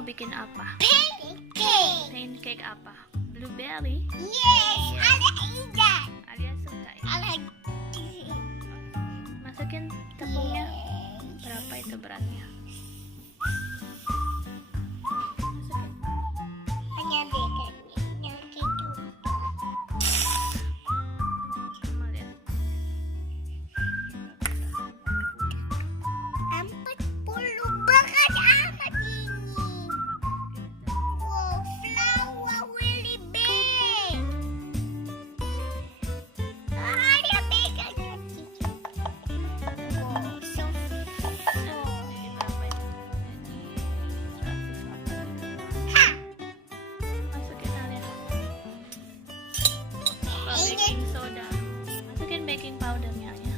mau bikin apa? Pancake. Pancake apa? Blueberry? Yes, ada ikan. Alia suka ya? Ada. Masukin tepungnya. Berapa itu beratnya? Masukin. Hanya bacon. Yang gitu. Mama lihat. 40 berat amat ini. Wow, flour really big. Ada bacon kecil. Wow, so Jadi berapa itu? Jadi 180. ha. Masukin Alia. Apa baking soda? Masukin baking powdernya Alia.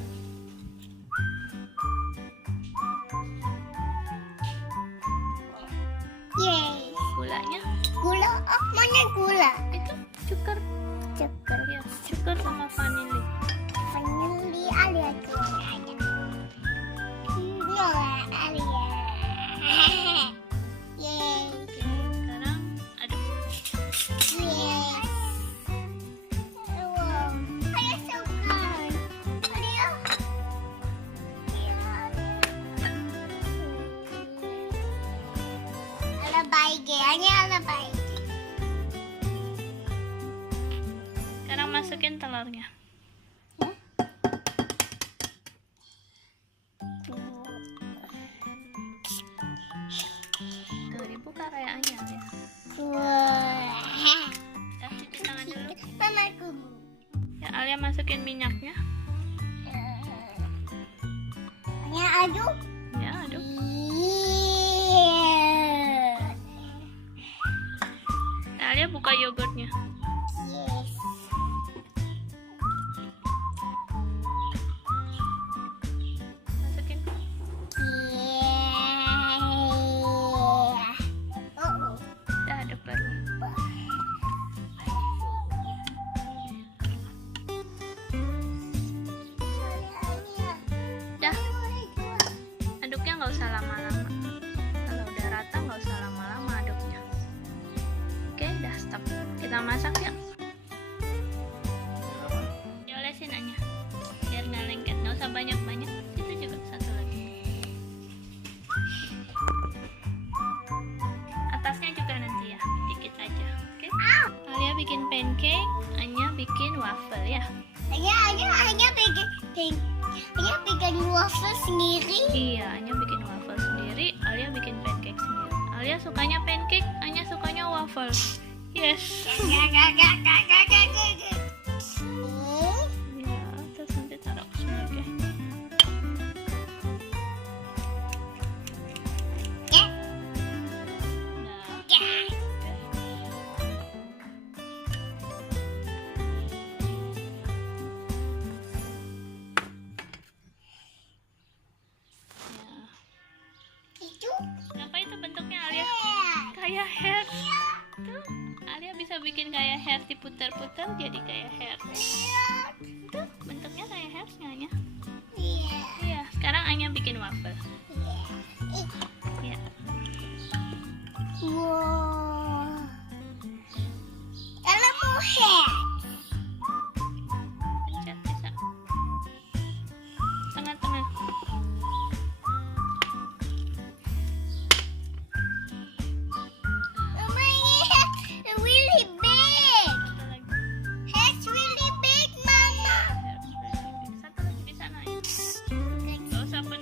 Yay. Gulanya Gula, oh mana gula? itu cukur. Cukup. Ya, cukur sama vanili. Vanili ada gulanya. Gula ada. Yay. Oke, sekarang aduk. Yes. Wow. Saya suka. Ada. Ala baige, hanya ala baige. Sekarang masukin telurnya. Tuh, dibuka kayaknya ya. Wah. Kita cuci tangan dulu. Mamaku. Ya, Alia masukin minyaknya. Hanya aduk. Ya, aduk. Nah, Alia buka yogurtnya. Yes. Masukin. Oh. Udah aduk baru. Udah, aduknya nggak usah lama-lama. Kalau udah rata nggak usah lama-lama aduknya. Oke, udah stop. Kita masak ya. Diolesin aja, biar nggak lengket. Nggak usah banyak-banyak. Itu juga satu lagi. Atasnya juga nanti ya, dikit aja. Oke. Alia bikin pancake, Anya bikin waffle ya. Hanya bikin waffle sendiri. Iya, Anya bikin waffle sendiri, Alia bikin pancake sendiri. Alia sukanya pancake, Anya sukanya waffle. Yes. Ya, terus nanti taruh ke sini, oke. Nah, ya. Itu Apa itu bentuknya Alia? Kayak hair. Tuh, Alia bisa bikin kayak hair diputar-putar jadi kayak hair. Tuh, bentuknya kayak hairsnya Anya. Iya, sekarang Anya bikin waffle. Ya. Wow. Kalau mau hair. Pencet bisa. Tengah-tengah. Mama, ini hair really big. Satu lagi. Hair's really big, Mama. Hair. Satu lagi di sana ya. Gak usah penuh.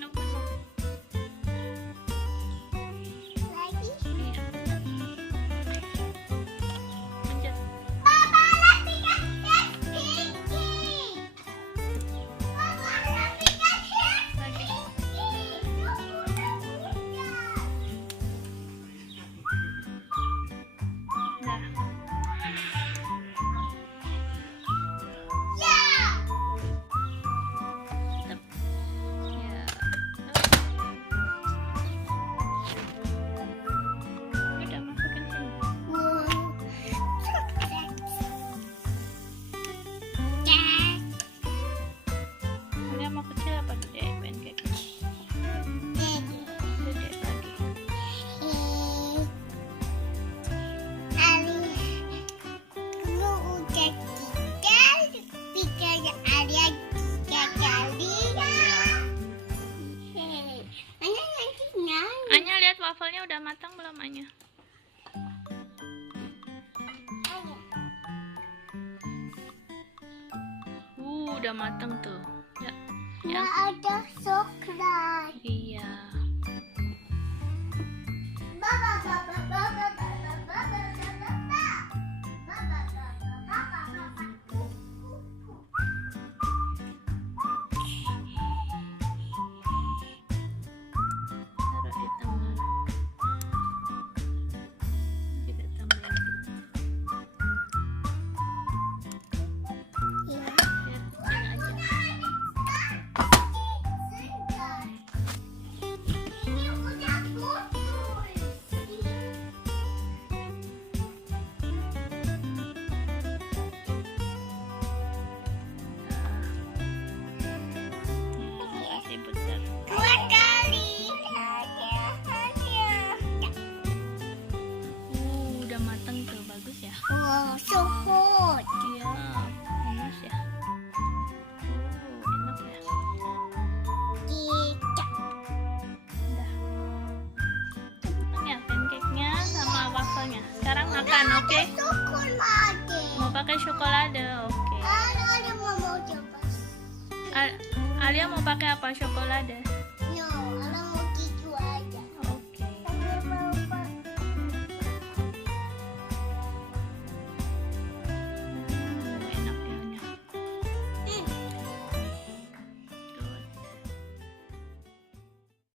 wafelnya udah matang belum, Anya? Udah matang tuh. Ya. Ya. Nggak ada coklat. Iya. Taruh di tengah. Kita tambah lagi. Iya. Biar kecil aja. Ini udah putus. Ya, kasih putar. Dua kali. Udah matang tuh, bagus ya. Wow, so hot. Iya, panas ya. Enak ya. Cicak. Udah. Ini ya pancake-nya sama wafelnya. Sekarang makan, oke? Chocolate. Mau pakai coklat, oke. Ada mau coba. Alia mau pakai apa? Coklat? No, ada mau